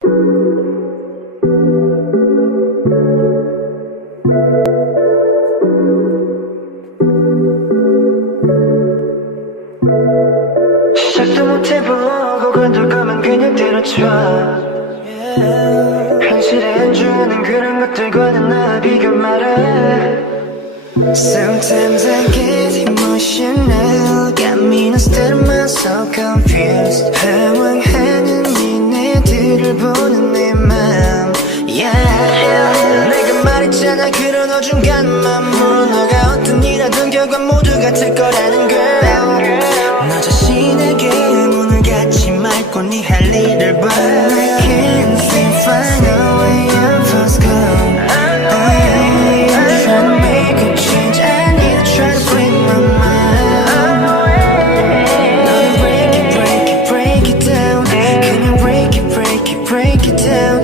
시작도 못해보고 건들 거면 그냥 때려쳐 현실에 안주하는 그런 것들과는 나 비교 말아. Sometimes I get emotional, got me instead of myself so confused. 방황하는 니네들을 보는 내 맘, yeah. 내가 말했잖아 그런 어중간한 맘으로 너가 어떤 일 하든 결과 모두 같을 거라는 걸. 너 자신에게 문을 닫지 말고 네 할 일을 봐. I can't seem to find a way out of this girl. I'm trying to make a change, I need to try to bring my mind. 너는 break it, break it, break it down. Can you break it, break it, break it down?